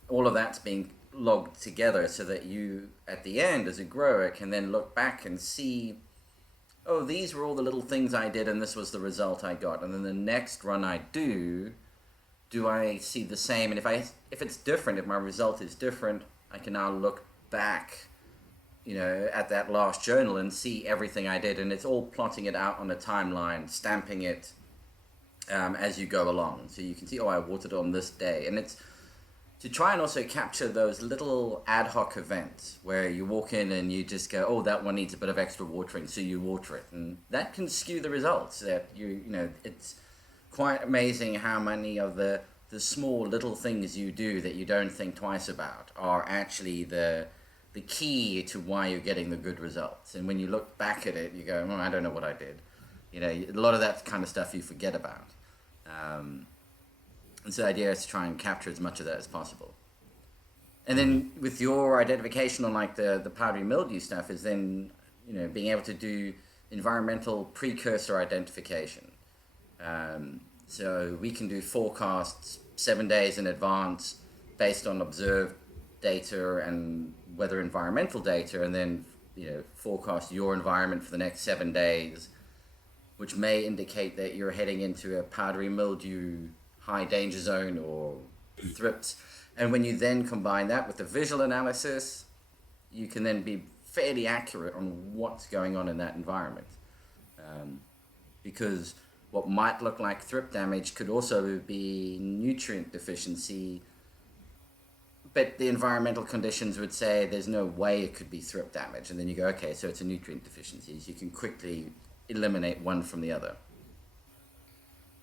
all of that's being logged together so that you, at the end, as a grower, can then look back and see, oh, these were all the little things I did and this was the result I got. And then the next run I do I see the same? And if it's different, if my result is different, I can now look back at that last journal and see everything I did, and it's all plotting it out on a timeline, stamping it as you go along. So you can see, I watered on this day. And it's to try and also capture those little ad hoc events where you walk in and you just go, that one needs a bit of extra watering, so you water it. And that can skew the results. That it's quite amazing how many of the small little things you do that you don't think twice about are actually the key to why you're getting the good results. And when you look back at it, you go, I don't know what I did. A lot of that kind of stuff you forget about. And so the idea is to try and capture as much of that as possible. And then with your identification on the powdery mildew stuff is then, being able to do environmental precursor identification. So we can do forecasts 7 days in advance based on observed data and weather environmental data, and then forecast your environment for the next 7 days, which may indicate that you're heading into a powdery mildew high danger zone or thrips. And when you then combine that with the visual analysis, you can then be fairly accurate on what's going on in that environment, because what might look like thrip damage could also be nutrient deficiency, but the environmental conditions would say there's no way it could be thrip damage. And then you go, okay, so it's a nutrient deficiency. So you can quickly eliminate one from the other.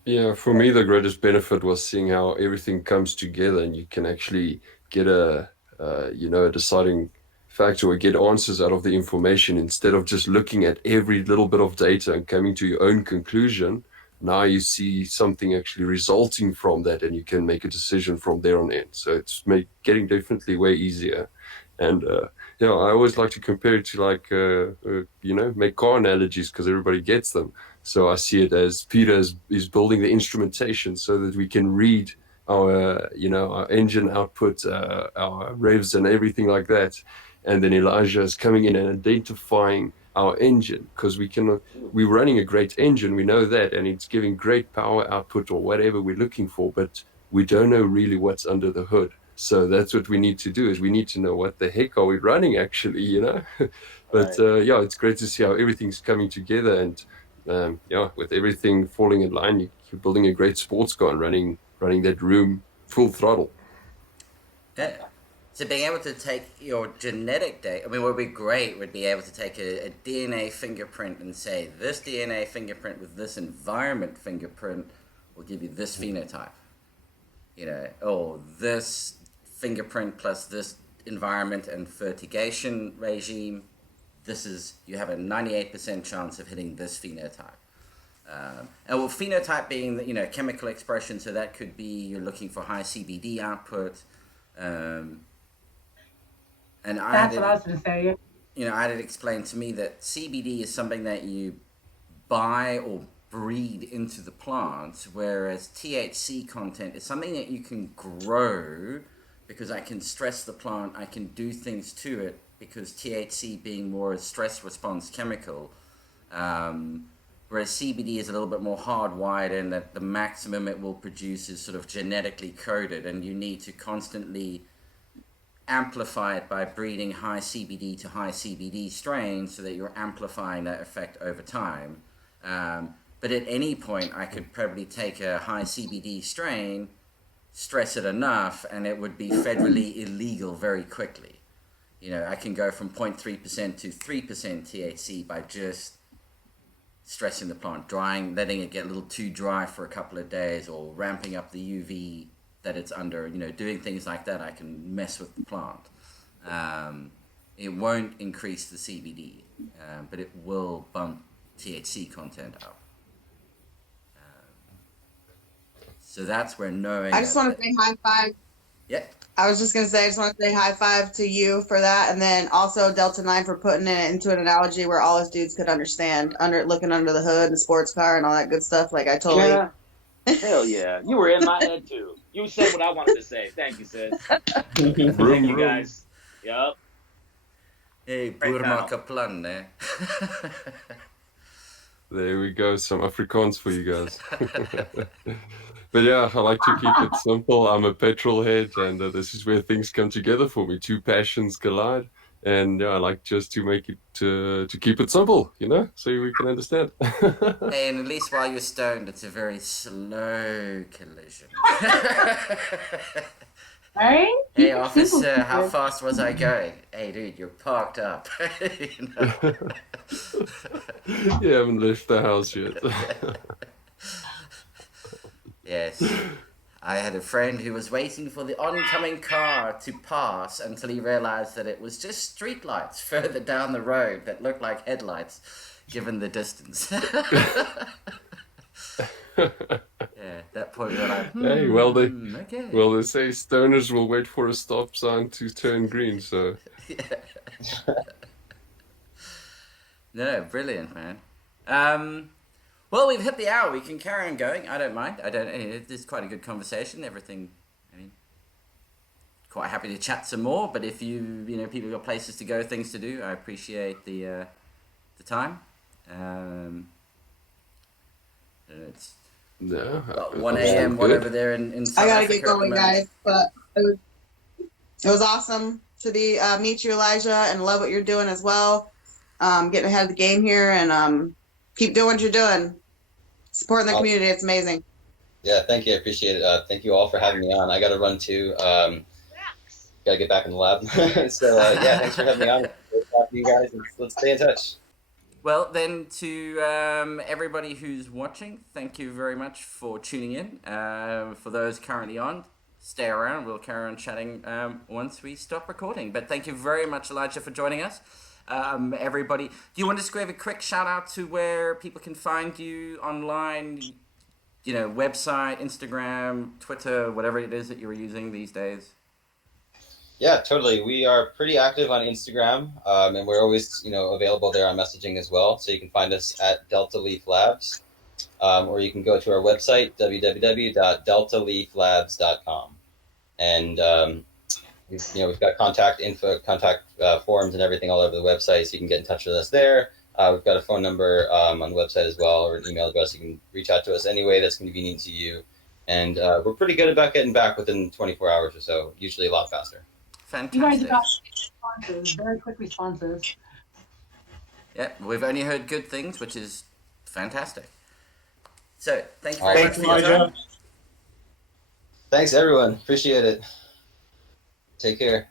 Yeah, for me, the greatest benefit was seeing how everything comes together, and you can actually get a deciding factor or get answers out of the information instead of just looking at every little bit of data and coming to your own conclusion. Now you see something actually resulting from that, and you can make a decision from there on in. So it's getting definitely way easier. And I always like to compare it to make car analogies because everybody gets them. So I see it as Peter is building the instrumentation so that we can read our engine output, our revs and everything like that. And then Elijah is coming in and identifying our engine, because we're running a great engine, we know that, and it's giving great power output or whatever we're looking for, but we don't know really what's under the hood. So that's what we need to do, is we need to know what the heck are we running actually, But yeah, it's great to see how everything's coming together, and with everything falling in line, you're building a great sports car and running that room full throttle. Yeah. So being able to take your genetic data, I mean, what would be great would be able to take a DNA fingerprint and say, this DNA fingerprint with this environment fingerprint will give you this phenotype. Or this fingerprint plus this environment and fertigation regime, you have a 98% chance of hitting this phenotype. And phenotype being chemical expression, so that could be you're looking for high CBD output. And That's what I was going to say. I had it explained to me that CBD is something that you buy or breed into the plant, whereas THC content is something that you can grow, because I can stress the plant, I can do things to it, because THC being more a stress response chemical, whereas CBD is a little bit more hardwired in that the maximum it will produce is sort of genetically coded, and you need to constantly amplify it by breeding high CBD to high CBD strains so that you're amplifying that effect over time. But at any point, I could probably take a high CBD strain, stress it enough, and it would be federally illegal very quickly. I can go from 0.3% to 3% THC by just stressing the plant, letting it get a little too dry for a couple of days, or ramping up the UV that it's under, doing things like that. I can mess with the plant. It won't increase the CBD, but it will bump THC content up. So that's where knowing. I just want to say high five. Yeah. I was just going to say, I just want to say high five to you for that. And then also Delta 9 for putting it into an analogy where all us dudes could understand, looking under the hood and the sports car and all that good stuff. Like, I totally. Yeah. Hell yeah. You were in my head too. You said what I wanted to say. Thank you, sis. Thank you, guys. Yup. Hey, Burma Kaplan there. There we go, some Afrikaans for you guys. But yeah, I like to keep it simple. I'm a petrol head, and this is where things come together for me. Two passions collide, and I like just to make it to keep it simple, so we can understand. Hey, and at least while you're stoned, it's a very slow collision. Right? Hey, officer, how fast was I going? Hey, dude, you're parked up. You haven't left the house yet. Yes. I had a friend who was waiting for the oncoming car to pass until he realized that it was just street lights further down the road that looked like headlights, given the distance. Yeah, that point you're like, Hey, okay. well, they say stoners will wait for a stop sign to turn green, so. No, brilliant, man. Well, we've hit the hour. We can carry on going. I don't mind. It's quite a good conversation. Everything, quite happy to chat some more. But if people got places to go, things to do, I appreciate the time. It's No, 1 a.m. whatever there in South I gotta Africa get going, at the moment. guys. But it was awesome to meet you, Elijah, and love what you're doing as well. Getting ahead of the game here, and keep doing what you're doing. Supporting the community, it's amazing. Yeah, thank you. I appreciate it. Thank you all for having me on. I got to run too. Got to get back in the lab. So yeah, thanks for having me on. Great talking to you guys. Let's stay in touch. Well, then, to everybody who's watching, thank you very much for tuning in. For those currently on, stay around. We'll carry on chatting once we stop recording. But thank you very much, Elijah, for joining us. Everybody, do you want to just give a quick shout out to where people can find you online? Website, Instagram, Twitter, whatever it is that you're using these days. Yeah, totally. We are pretty active on Instagram, and we're always, available there on messaging as well. So you can find us at Delta Leaf Labs. or you can go to our website, www.deltaleaflabs.com. And we've got contact forms and everything all over the website, so you can get in touch with us there. We've got a phone number on the website as well, or an email address. You can reach out to us any way that's convenient to you. And we're pretty good about getting back within 24 hours or so, usually a lot faster. You guys Fantastic. have got responses, very quick responses. Yeah, we've only heard good things, which is fantastic. So, thank you very much Thanks, for your Elijah. time. Thanks, everyone. Appreciate it. Take care.